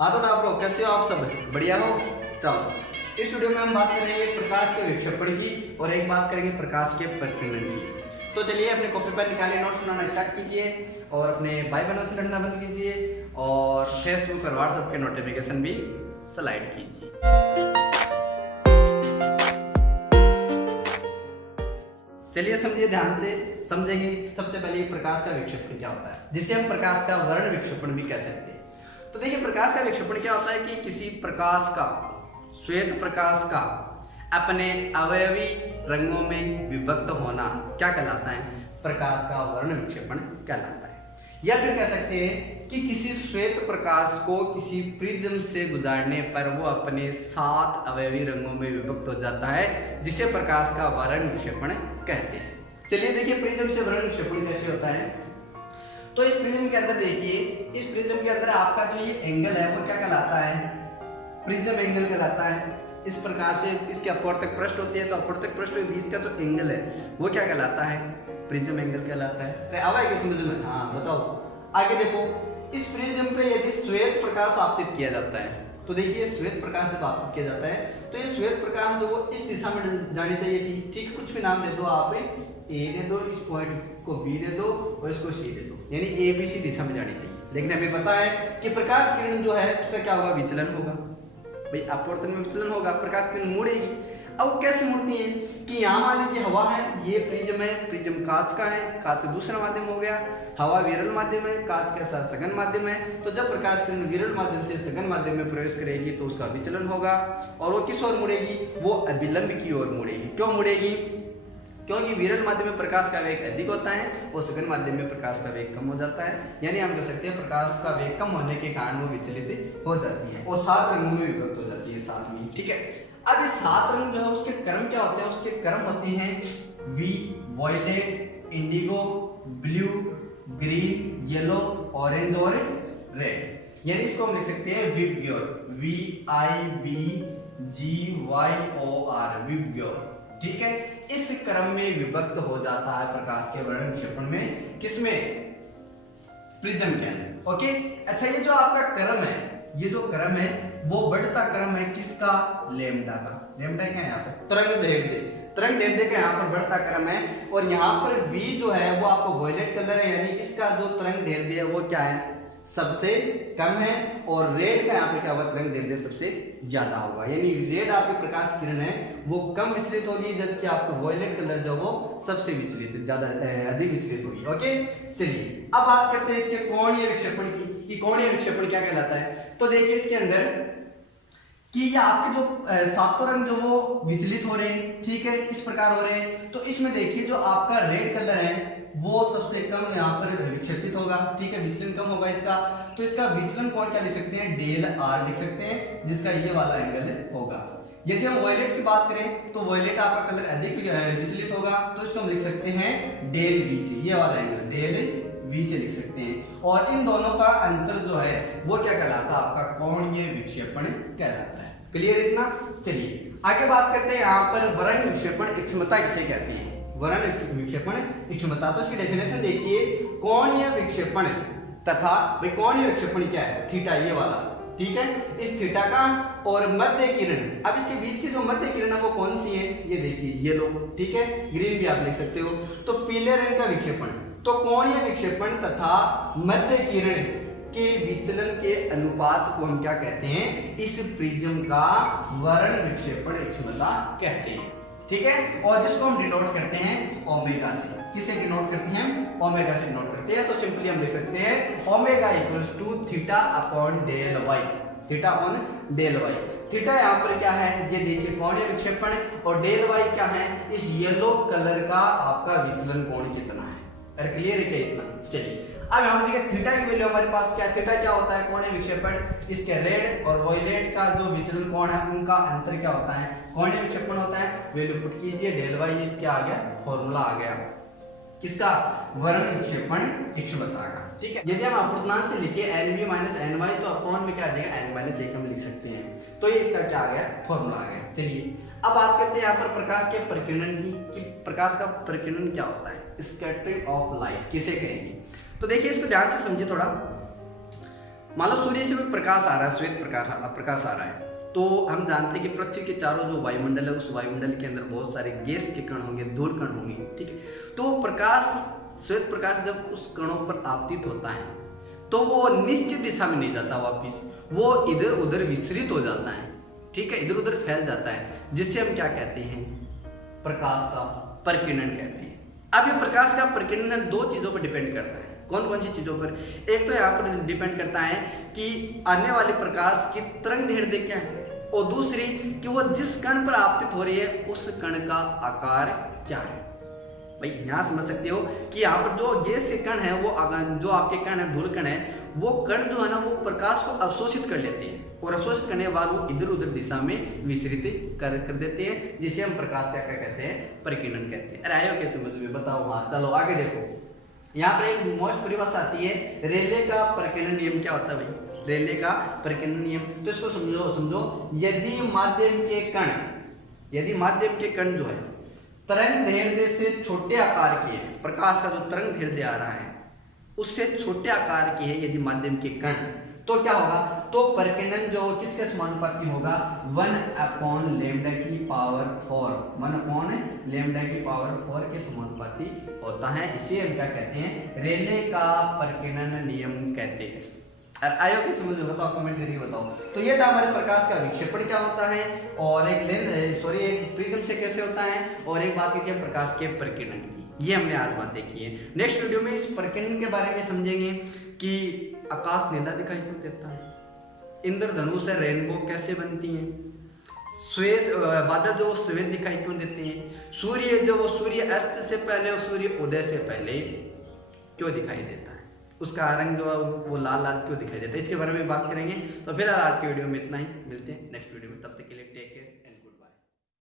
हाँ तो डाबरो, कैसे हो आप सब? बढ़िया हो? चलो, इस वीडियो में हम बात करेंगे प्रकाश के विक्षेपण की और एक बात करेंगे प्रकाश के प्रकीर्णन की। तो चलिए अपने कॉपी पर निकालिए, नोट्स बनाना स्टार्ट कीजिए और अपने भाई बहनों से लड़ना बंद कीजिए और फेसबुक और व्हाट्सएप के नोटिफिकेशन भी स्लाइड कीजिए। चलिए समझिए, ध्यान से समझेंगे। सबसे पहले प्रकाश का विक्षेपण क्या होता है, जिसे हम प्रकाश का वर्ण विक्षेपण भी कह सकते हैं। तो देखिए, प्रकाश का विक्षेपण क्या होता है कि किसी प्रकाश का, श्वेत प्रकाश का अपने अवयवी रंगों में विभक्त होना क्या कहलाता है? प्रकाश का वर्ण विक्षेपण कहलाता है। या फिर कह सकते हैं कि किसी श्वेत प्रकाश को किसी प्रिज्म से गुजारने पर वो अपने 7 अवयवी रंगों में विभक्त हो जाता है, जिसे प्रकाश का वर्ण विक्षेपण कहते हैं। चलिए देखिए, प्रिज्म से वर्ण विक्षेपण कैसे होता है। तो इस प्रिज्म के अंदर देखिए, इस प्रिज्म के अंदर आपका जो ये एंगल है वो क्या कहलाता है? प्रिज्म एंगल कहलाता है। इस प्रकार से इसके अपवर्तक पृष्ठ होती है, तो अपवर्तक पृष्ठ के बीच का जो एंगल है वो क्या कहलाता है? प्रिज्म एंगल कहलाता है। अरे अब आएगा समझ में? हाँ बताओ, आगे देखो। इस प्रिज्म पे यदि श्वेत प्रकाश आपतित किया जाता है, तो देखिए श्वेत प्रकाश जब आपतित किया जाता है तो ये श्वेत प्रकाश जो इस दिशा में जानी चाहिए थी। ठीक, कुछ भी नाम दे दो आप, ए दे दो, इस पॉइंट को बी दे दो और इसको सी दे दो, यानी ए बी सी दिशा में जानी चाहिए। लेकिन हमें पता है कि प्रकाश किरण जो है उसका क्या होगा? विचलन होगा। भाई अपवर्तन में विचलन होगा, प्रकाश किरण मुड़ेगी। अब कैसे मुड़ती है कि यहाँ मान लीजिए हवा है, ये प्रिज्म है, प्रिज्म कांच का है, कांच से दूसरा माध्यम हो गया, हवा विरल माध्यम है, कांच के साथ सघन माध्यम है। तो जब प्रकाश किरण विरल माध्यम से सघन माध्यम में प्रवेश करेगी तो उसका विचलन होगा और वो किस ओर मुड़ेगी? वो अभिलंब की ओर मुड़ेगी। क्यों मुड़ेगी? क्योंकि विरल माध्यम में प्रकाश का वेग अधिक होता है और सघन माध्यम में प्रकाश का वेग कम हो जाता है। यानी हम कह सकते हैं प्रकाश का वेग कम होने के कारण वो विचलित हो जाती है और 7 रंगों में विभक्त हो जाती है साथ में। ठीक है, अब ये 7 रंग जो है उसके क्रम क्या होते हैं? उसके क्रम होते हैं V, violet, indigo, blue, green, yellow, orange और रेड। यानी इसको हम लिख सकते हैं विबग्योर, VIBGYOR, विबग्योर। ठीक है, इस क्रम में विभक्त हो जाता है प्रकाश के वर्ण विक्षेपण में। किसमें? प्रिज्म के अंदर। ओके, अच्छा, ये जो आपका क्रम है, ये जो क्रम है वो बढ़ता क्रम है किसका? लैम्डा का। लैम्डा क्या है यहाँ पे? तरंग दैर्ध्य। तरंग दैर्ध्य का यहाँ पर बढ़ता क्रम है और यहाँ पर V जो है वो आपको वॉयलेट कलर है, यानी इसका जो तरंग दैर्ध्य है वो क्या है? सबसे कम है। और रेड का यहाँ पे क्या होगा? तरंग दैर्ध्य सबसे ज्यादा होगा, यानी रेड आपकी प्रकाश किरण है वो कम विचलित होगी, जबकि आपको वॉयलेट कलर जो वो सबसे विचलित, ज्यादा अधिक विचलित होगी। ओके, चलिए अब बात करते हैं इसके कोणीय विक्षेपण की कि कोणीय विक्षेपण क्या कहलाता है। तो देखिए इसके अंदर कि ये आपके जो 7 रंग जो वो विचलित हो रहे हैं, ठीक है, इस प्रकार हो रहे हैं। तो इसमें देखिए जो आपका रेड कलर है वो सबसे कम यहाँ पर विक्षेपित होगा। ठीक है, विचलन कम होगा इसका, तो इसका विचलन कोण क्या लिख सकते हैं? डेल आर लिख सकते हैं, जिसका ये वाला एंगल होगा। यदि हम वॉयलेट की बात करें तो वॉयलेट आपका कलर अधिक विचलित होगा, तो इसको हम लिख सकते हैं डेल बी से, ये वाला एंगल डेल V से लिख सकते हैं। और इन दोनों का अंतर जो है वो क्या कहलाता है? आपका कोणीय विक्षेपण कहलाता है। क्लियर इतना? चलिए आगे बात करते हैं यहाँ पर वर्ण विक्षेपण क्षमता किसे कहते हैं? वर्ण विक्षेपण क्षमता। तो इसकी डेफिनेशन देखिए, कोणीय विक्षेपण तथा कोणीय विक्षेपण क्या है? थीटा, ये वाला। ठीक है, इस थीटा का और मध्य किरण, अब इसके बीच की जो मध्य किरण है वो कौन सी है? ये देखिए येलो। ठीक है, ग्रीन भी आप लिख सकते हो। तो पीले रंग का विक्षेपण, तो कोणीय विक्षेपण तथा मध्य किरण के विचलन के अनुपात को हम क्या कहते हैं? इस प्रिज्म का वर्ण विक्षेपण क्षमता कहते हैं। ठीक है, और जिसको हम डिनोट करते हैं ओमेगा से। किसे डिनोट करते हैं? ओमेगा से डिनोट करते हैं। तो सिंपली हम लिख सकते हैं omega equals to theta upon del Y. Theta upon del Y. Theta यहाँ पर क्या है? ये देखिए कोणीय विक्षेपण, और डेल वाई क्या है? इस येलो कलर का आपका विचलन कोण कितना है। अरे क्लियर है क्या इतना? चलिए अब हम देखिए थीटा की वैल्यू हमारे पास क्या है? थीटा क्या होता है? कोणीय विक्षेपण। इसके रेड और वॉयलेट का जो विचलन कोण है उनका अंतर क्या होता है? कोणीय विक्षेपण होता है। वैल्यू पुट कीजिए, डेल वाई इसके आ गया, फॉर्मूला आ गया किसका? वर्ण विक्षेपण क्षमता का। ठीक है, यदि हम अपूर्णांक से लिखे NV माइनस NY तो अपॉन में क्या आ जाएगा? N माइनस 1 हम लिख सकते हैं। तो ये इसका क्या आ गया? फॉर्मूला आ गया। चलिए अब बात करते हैं यहाँ पर प्रकाश के प्रकीर्णन की कि प्रकाश का प्रकीर्णन क्या होता है? स्कैटरिंग ऑफ लाइट किसे कहेंगे? तो देखिए इसको ध्यान से समझिए थोड़ा। मान लो सूर्य से कोई प्रकाश आ रहा है, श्वेत प्रकाश आ रहा है, तो हम जानते हैं कि पृथ्वी के चारों जो वायुमंडल है, उस वायुमंडल के अंदर बहुत सारे गैस के कण होंगे, धूल कण होंगे, ठीक है। तो प्रकाश, श्वेत प्रकाश जब उस कणों पर आपतित होता है तो वो निश्चित दिशा में नहीं जाता वापिस, वो इधर उधर विसरित हो जाता है, ठीक है, इधर उधर फैल जाता है, जिससे हम क्या कहते हैं, प्रकाश का प्रकीर्णन कहते हैं। अब ये प्रकाश का प्रकीर्णन दो चीजों पर डिपेंड करता है। कौन कौन सी चीजों पर? एक तो यहाँ पर डिपेंड करता है कि आने वाले प्रकाश की तरंग दैर्ध्य क्या है, और दूसरी कि वो जिस कण पर आपतित हो रही है उस कण का आकार क्या है। भाई यहाँ समझ सकते हो कि यहाँ पर जो गैस के कण है, वो जो आपके कण है, धूल कण है, वो कण जो है ना वो प्रकाश को अवशोषित कर लेते हैं, और अवशोषित करने के बाद वो इधर उधर दिशा में विसरित कर देते हैं, जिसे हम प्रकाश का क्या कहते हैं, प्रकीर्णन कहते हैं। अरे आयो कैसे समझ में, बताओ। हाँ चलो आगे देखो, यहाँ पर एक मोस्ट परिभाषा आती है, रेले का प्रकीर्णन नियम क्या होता है भाई, रेले का प्रकीर्णन नियम। तो इसको समझो, यदि माध्यम के कण जो है तरंग दैर्ध्य से छोटे आकार के हैं, प्रकाश का जो तरंग दैर्ध्य आ रहा है उससे छोटे आकार के हैं यदि माध्यम के कण, तो क्या होगा, तो प्रकीर्णन जो किसके समानुपाती होगा, 1/λ की पावर 4, 1/λ की पावर 4 के समानुपाती होता है। इसे हम क्या कहते हैं, रेले का प्रकीर्णन नियम कहते हैं। आयो की समझ में बताओ, कमेंट करके बताओ। तो ये था हमारे प्रकाश का विक्षेपण क्या होता है, और एक प्रिज्म से कैसे होता है, और एक बात की प्रकाश के प्रकीर्णन की, ये हमने आज बात देखी है। नेक्स्ट वीडियो में इस प्रकीर्णन के बारे में समझेंगे कि आकाश नीला दिखाई क्यों देता है, इंद्रधनुष से रेनबो कैसे बनती है, श्वेत बादल जो श्वेत दिखाई क्यों देते हैं, सूर्य अस्त से पहले और सूर्य उदय से पहले क्यों दिखाई देता है, उसका रंग जो है वो लाल लाल क्यों दिखाई देता है, इसके बारे में बात करेंगे। तो फिलहाल आज के वीडियो में इतना ही, मिलते हैं नेक्स्ट वीडियो में, तब तक के लिए